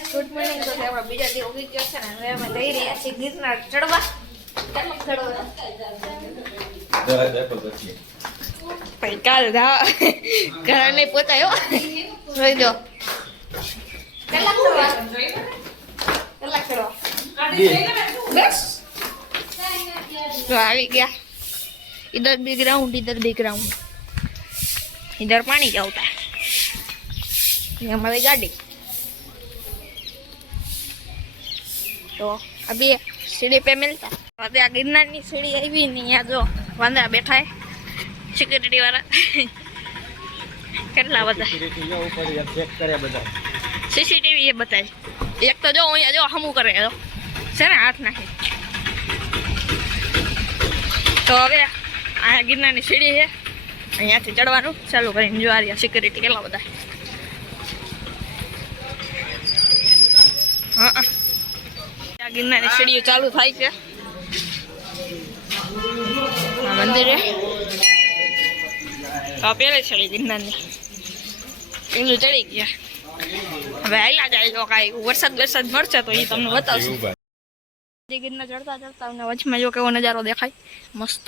Guys good morning તો આપણે બીજા દી ઉગી ગયો છે ને હવે અમે જઈ રહ્યા છીએ ગિરનાર ચડવા કેટલો ચડવા ભાઈ કાલ જા ઘરે નહીં પહોંચાયો જોઈ દો કેટલા ચડવા કેટલા ચડવા બસ તો આવી ગયા इधर भी ग्राउंड इधर भी ग्राउंड इधर पानी चलता है ये हमारी गाड़ी તો આ સીડી પે મિલતા. હવે આ ગિરનારની સીડી આવી ને અહીંયા જો વાંદરા બેઠા સિક્યુરિટી વાળા. કેટલા બધા? સીસીટીવી એ બતાવી એક તો જો અહીંયા જો હમું કરે જો. છે ને હાથ નાખી. તો હવે આ ગિરનારની સીડી છે. અહીંયાથી ચડવાનું ચાલુ કરીને જો આ સિક્યુરિટી કેટલા બધા. ગિરનારની સીડીઓ ચાલુ થાય છે. મંદિરે તો પેલી સીડી ગિરનારની. પેલું ચડી ગયા. હવે આયલા જાય કાંઈ વરસાદ વરસાદ મળશે તો એ તમને બતાવશું. ગિરના ચડતા ચડતા અમને વચમાં જો કેવો નજારો દેખાય. મસ્ત.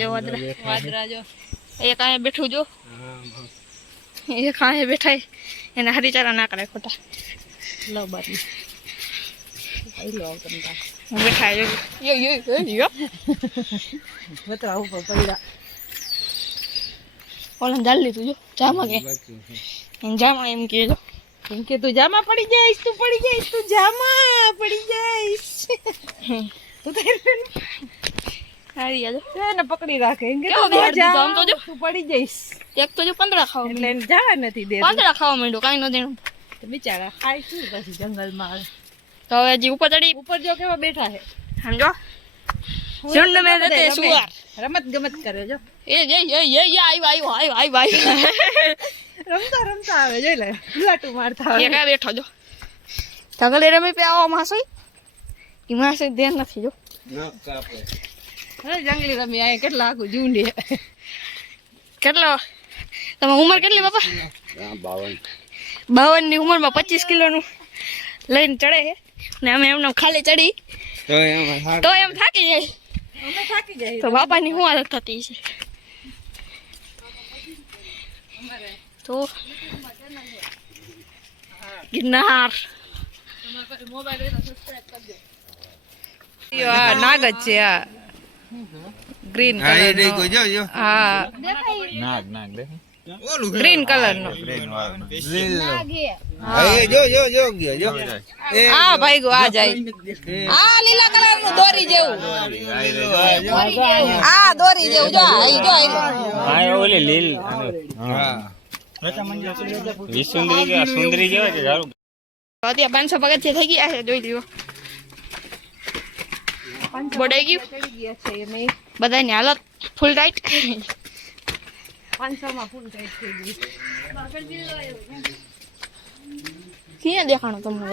જો વાદરા વાદરા જો. એ કાંઈ બેઠું જો. એ કાંઈ બેઠાય. એને હરીચારા ના કરે ખોટા. લો બારી આઈ લો હું બેઠા યો યો યો યો બતરા ઉપર પડ્યા ઓલા જાલ લીધું જો જામાં કે. જામાં એમ કે કે તું જામાં પડી જઈશ તું પડી જઈશ તું જામાં પડી જઈશ. તું હારી જાજો એને પકડી રાખે. એમ કે તું બિહાર આમ તો જો. તું પડી જઈશ. એક તો જો પંદરા ખાવા એટલે જવા નથી દે પંદરા ખાવા માંડ્યો કાંઈ ન દેણું. બિચારા ખાય શું પછી જંગલમાં આવે? તો હવે હજી ઉપર ચડી. ઉપર જો કેવા બેઠા છે. સમજો? ઝુંડ મેં રહેતે સુવાર. રમત ગમત કરે જો. એ જય જય જય જય આવ્યો આવ્યો આવ્યો આવ્યો આવ્યો રમતા રમતા આવે જોઈ લે. લાટુ મારતા આવે. એ બેઠો જો. ઢગલે રમી પે આવો માસોઈ ઈ માસોઈ ધ્યાન નથી જો. હવે જંગલી રમી આ કેટલા આખું ઝુંડ છે. કેટલો? તમારી ઉંમર કેટલી બાપા? બાવન. ની ઉંમરમાં પચીસ કિલોનું લઈને ચડે છે. ને અમે એમને ખાલી ચડી. તો એમ થાકી જાય તો બાપા ની તો બાપાની શું હાલત થતી છે? તો ગિરનાર. નાગ જ છે આ ગ્રીન કલર હા. નાગ નાગ ગ્રીન કલર નો. આ ભાઈ ગો આ જાય. આ લીલા કલરનું દોરી જેવું. આ દોરી જેવું જો આ ઈ જો આ. ઓલી લીલ. વિસુંદરી કે સુંદરી કેવાય કે ગારું અત્યારે પાંચસો પગથિયા થઈ ગયા છે જોઈ લ્યો. બોડાઈ ગયા? બધાની હાલત ફૂલ ટાઈટ પાંચસો માં ફૂલ ટાઈટ થઈ ગઈ. ક્યાં દેખાણો તમને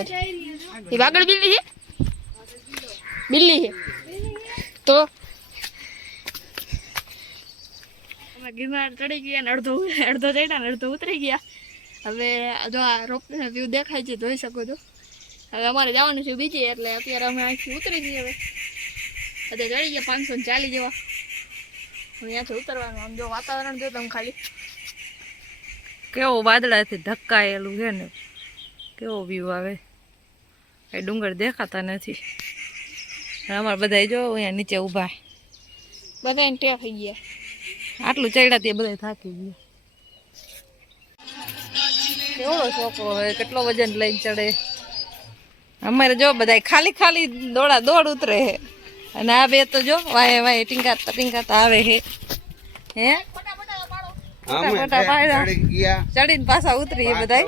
એ વાગડ બિલ્લી છે? બિલ્લી છે? તો? ગીમાર ચડી ગયા અડધો અડધો ચડ્યા ને અડધો ઉતરી ગયા. હવે જો આ રોપ વ્યૂ દેખાય છે, જોઈ શકો છો. હવે અમારે જવાનું છે બીજી, એટલે અત્યારે અમે અહીંથી ઉતરી જઈએ હવે. અત્યારે ચડી ગયા પાંચસો ને ચાલી જેવા. અહીંયાથી ઉતરવાનું, આમ જો વાતાવરણ જો તમે ખાલી. કેવો વાદળાથી ધક્કાયેલું છે ને કેવો વ્યૂ આવે. કઈ ડુંગર દેખાતા નથી. અમારે બધા જો અહીંયા નીચે ઊભા. બધા ટેપ થઈ ગયા. આટલું ચડ્યા તે બધા થાકી ગયા. કેવો છોકરો હવે કેટલો વજન લઈને ચડે. અમારે જો બધા ખાલી ખાલી દોડા દોડ ઉતરે હે અને આ બે તો જો વાય વાય ટીંગાતા ટીંગાતા આવે હે હે? ચડીને પાછા ઉતરી બધા.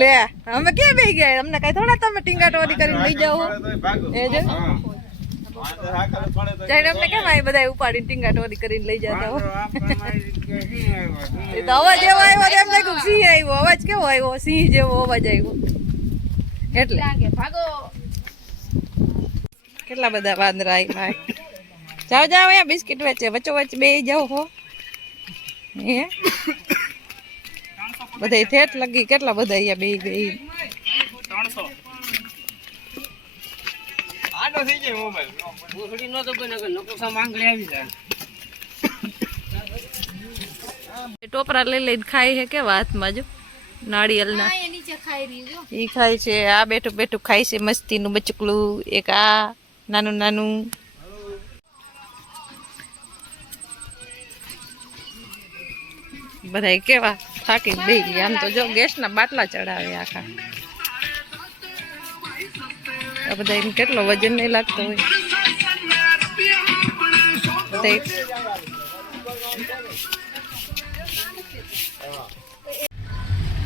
લે અમે કે બે ગયા? અમને કઈ થોડા તમે ટીંગાટોરી કરીને લઈ જાઓ. એ જો. જઈને અમને કેમ આય બધા ઉપાડીને ટીંગાટોરી કરીને લઈ જતા હો? એ તો અવાજ એવો આવ્યો. તો એમ લાગ્યું સિંહ આવ્યો. અવાજ કેવો આવ્યો? સિંહ જેવો અવાજ આવ્યો. એટલે. ભાગો. કેટલા બધા વાંદરા આવ્યા જાઓ જાઓ અહીંયા બિસ્કિટ વેચે. વચ્ચો વચ્ચે બે જાઓ હો. હે? બધા થેટ લગી કેટલા બધા અહીંયા બે ગઈ આનો થઈ જાય મોબાઈલ. ટોપરા લઈ લઈને ખાય છે કેવા હાથમાં જો? નાળિયેરના. એ ખાય છે આ બેઠું બેઠું ખાય છે મસ્તીનું બચકલું એક આ. નાનું નાનું. બધાય કેવા થાકી બે ગયા. આમ તો જો ગેસના બાટલા ચડાવે આખા. બધા એમ કેટલો વજન નહીં લાગતો હોય.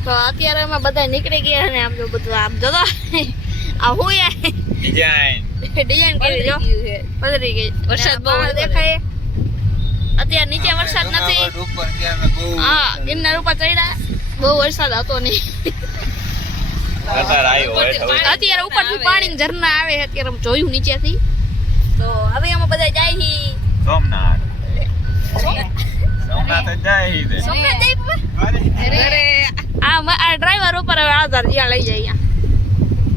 તો અત્યારે અમે બધા નીકળી ગયા અને આમ બધું આમ જો તો આ હું ડિઝાઇન ડિઝાઇન કરી જો પધરી ગઈ. વરસાદ બહુ દેખાય. અત્યારે નીચે વરસાદ નથી. ઉપર હા ગિરનાર ઉપર ચડ્યા. બહુ વરસાદ હતો નહીં. કતાર આવ્યો હોય તો અત્યારે ઉપરથી પાણી ઝરના આવે અત્યારે જોયું નીચેથી. તો હવે અમે બધા જાય હી. સોમનાથ. સોમનાથ? જાય સોમનાથ જાય અરે આ આ ડ્રાઈવર ઉપર હવે આધાર જ્યાં લઈ જાય અહીંયા.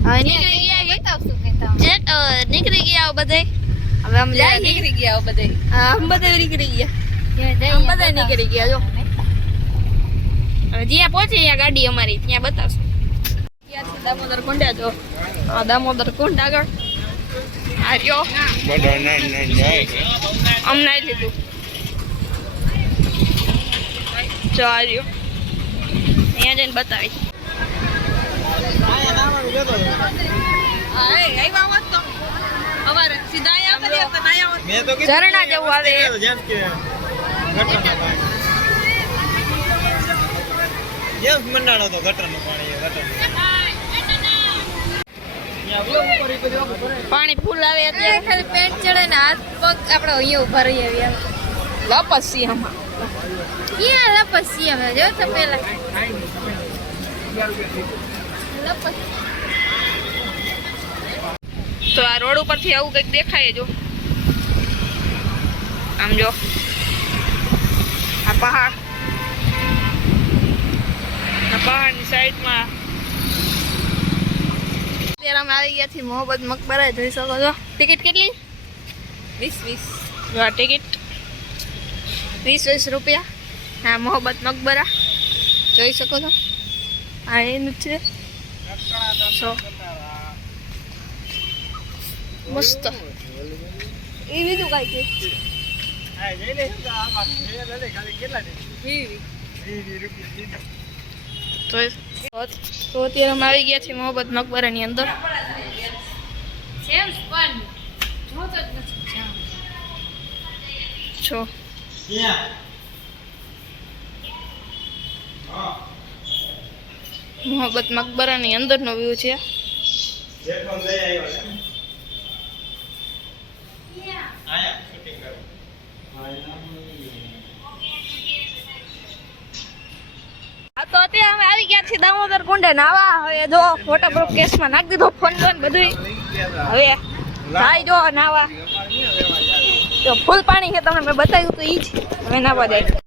હવે નીકળી ગયા નીકળી ગયા બધે? હવે અમે જાય નીકળી ગયા બધે. હા અમે બધે નીકળી ગયા. અમે બધા નીકળી ગયા જો. હવે જ્યાં પહોંચી ત્યાં ગાડી અમારી ત્યાં બતાવશું. દામોદર કુંડા જો. આ દામોદર કુંડ આગળ. લીધું. જો અહીંયા જઈને બતાવી તો ઝરણા જેવું આવે. જેમ કે ગટરના પાણી. તો ગટરનું પાણી પાણી ફૂલ આવે અત્યારે. ખાલી પેન્ટ ચડે ને હાથ પગ આપણે અહીંયા ઊભા રહીએ એમ. લપસી આમાં. ક્યાં લપસી અમે? જો તો પેલા. તો આ રોડ ઉપરથી આવું કંઈક દેખાય જો. આમ જો. આ પહાડ. પહાડની સાઈડમાં. અત્યારે અમે આવી ગયા છીએ મોહબ્બત મકબરા જોઈ શકો છો. ટિકિટ કેટલી? વીસ વીસ. આ ટિકિટ. વીસ વીસ રૂપિયા. હા મોહબ્બત મકબરા. જોઈ શકો છો. આ એનું છે. મસ્ત. એ બીજું કાંઈ કે તો તો અત્યારે અમે આવી ગયા છીએ મોહબ્બત મકબરાની અંદર. છો મોહબ્બત મકબરાની અંદરનો વ્યૂ છે. આવી દામોદર કુંડે નાવા. હવે જો વોટરપ્રૂફ કેસમાં નાખી દીધો ફોન બોન બધું હવે જાય જો નાવા. જો ફૂલ પાણી છે, તમને મેં બતાવ્યું તો ઈ જ. હવે નાવા જાય.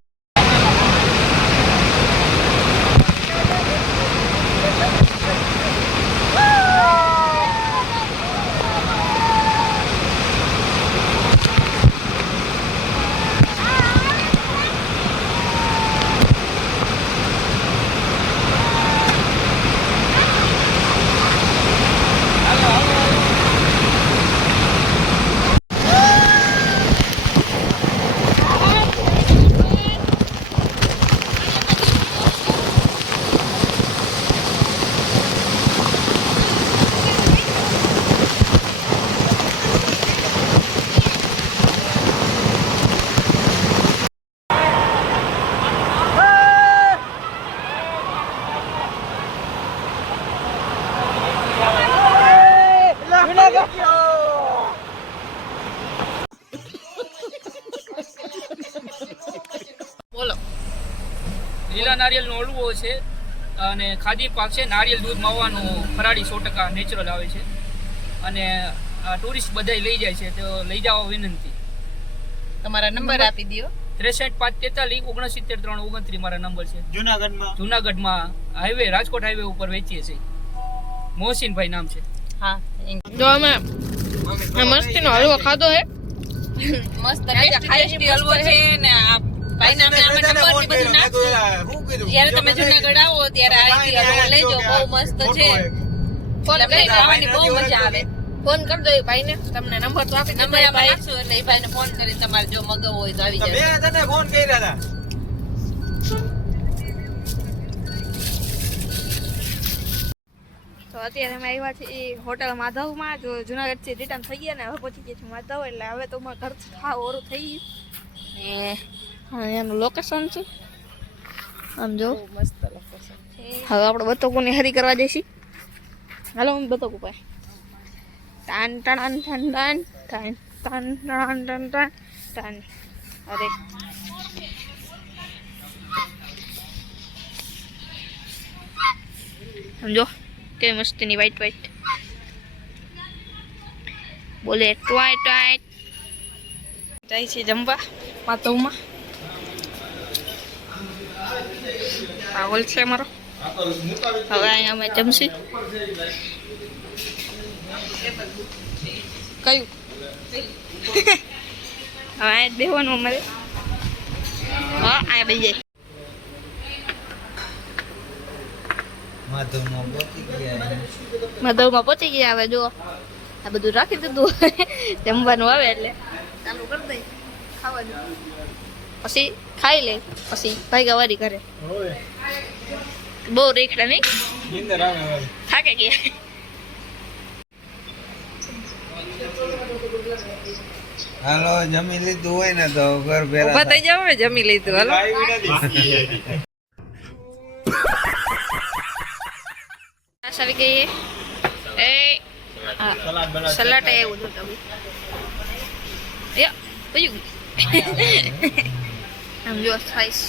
લીલા નારિયેળનો હલવો છે અને ખાદી પાક છે. નારિયેળ દૂધ માવાનું ફરાળી સો ટકા નેચરલ આવે છે. અને આ ટુરિસ્ટ બધા લઈ જાય છે. તો લઈ જાઓ વિનંતી. તમારા નંબર આપી દો ત્રેસઠ પાંચ તેતાલીસ ઓગણસિત્તેર ત્રણ ઓગણત્રીસ મારા નંબર છે. જુનાગઢમાં? જુનાગઢમાં હાઈવે રાજકોટ હાઈવે ઉપર વેચીએ છીએ. મોહસિનભાઈ નામ છે. હા જો અમે મસ્તીનો હલવો ખાધો હે. મસ્ત ટેસ્ટી હલવો છે ને આ ભાઈના અમે આમાં નંબર ને બધું નાખશું. જ્યારે તમે જુનાગઢ આવો ત્યારે આ લેજો બહુ મસ્ત છે. ફોન તમને કરી ખાવાની બહુ મજા આવે. ફોન કરી દો ભાઈ ને તમને નંબર તો આપી નંબર આમાં નાખશું એટલે એ ભાઈને ફોન કરીને તમારે જો મગાવવો હોય તો આવી મેં તને ફોન કર્યા હતા તો અત્યારે અમે આવ્યા છીએ હોટલ માધવમાં જો જુનાગઢથી રિટર્ન થઈ ગયા ને હવે પહોંચી ગયા છીએ માધવ એટલે હવે તો ઘર ખાવ ઓરું થઈ ગયું. ને હા એનું લોકેશન છે આમ જો મસ્ત લોકેશન હવે આપણે બતકોને હરી કરવા જઈશી હાલો હું બતકો પાસે ટાન ટાણ ટાન ટાન ટાન ટાન ટાણ ટાન ટાન ટાન અરે સમજો કે મસ્તીની વાઈટ વાઈટ બોલે ટ્વાય ટ્વાય જાય છે જમવા માધવમાં પાગલ છે અમારો હવે અહીંયા અમે જમશી. કયું? હવે અહીંયા બેહવાનું અમારે. હા અહીંયા બે જાય. માધવમાં પહોંચી ગયા હવે જો આ બધું રાખી દીધું. જમવાનું આવે એટલે. ચાલુ કરી દઈ ખાવાનું. પછી ખાઈ લે. પછી ભાઈ વારી કરે બહુ રેખડા નહીં નીંદર આવે હવે થાકે ગયા હાલો જમી લીધું હોય ને તો ઘર ઊભા ભેરા થઈ જાવ હવે જમી લીધું હાલો આવી નથી છાશ આવી ગઈ એ હા સલાડ બલાડ સલાડ એવું હતું તમે યા કયું આમ જો સાઈસ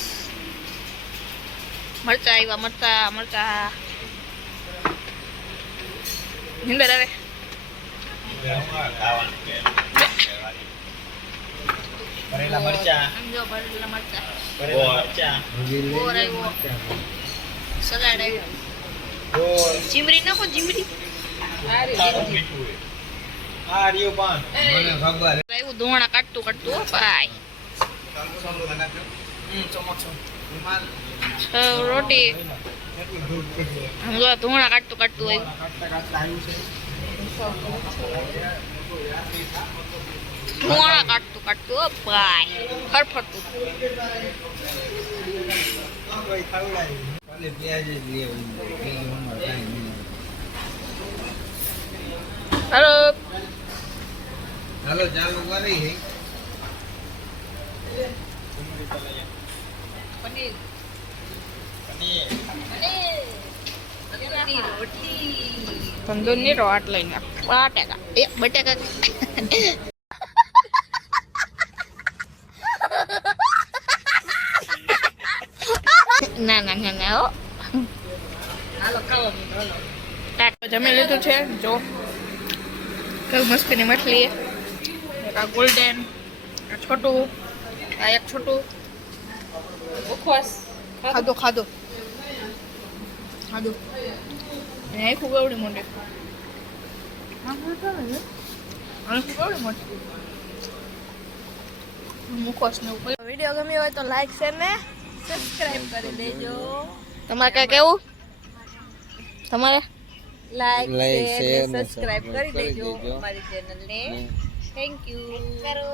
મરચા આવ્યા મરચા મરચા. નિંદર આવે. ભરેલા મરચા. જો ભરેલા મરચા. ભરેલા મરચા. બોર આવ્યો સલાડ આવ્યો ગોળ ચીમરી નાખો હોય. આ રહ્યું પાન. મને ખબર. આવ્યું ધોણા કાઢતું કાઢતું ભાઈ. એટલું આમ જો ધોણા કાઢતું કાઢતું હોય. ધૂણા કાઢતા કાઢતું ભાઈ. ફરફરતું હેલો. હેલો ચાલુ કરી પનીર. રોટી તંદુરની રોટ લઈને બટાકા. એ, બટાકા. ના ના ના ના હાલો જમી લીધું છે. જો. કઈ મસ્તીની મછલી એક ગોલ્ડન છોટું, આ એક છોટું. ઉપવાસ. ખાધો ખાધો. ખાધો એને આખું ગવડી મોટી મોટી મુખોશ ને ઉપર વીડિયો ગમ્યો હોય તો લાઈક શેર ને સબસ્ક્રાઇબ કરી દેજો. તમારે કઈ કેવું? તમારે? લાઈક શેર સબસ્ક્રાઇબ કરી કરી દેજો. અમારી ચેનલ ને. થેન્ક યુ કરો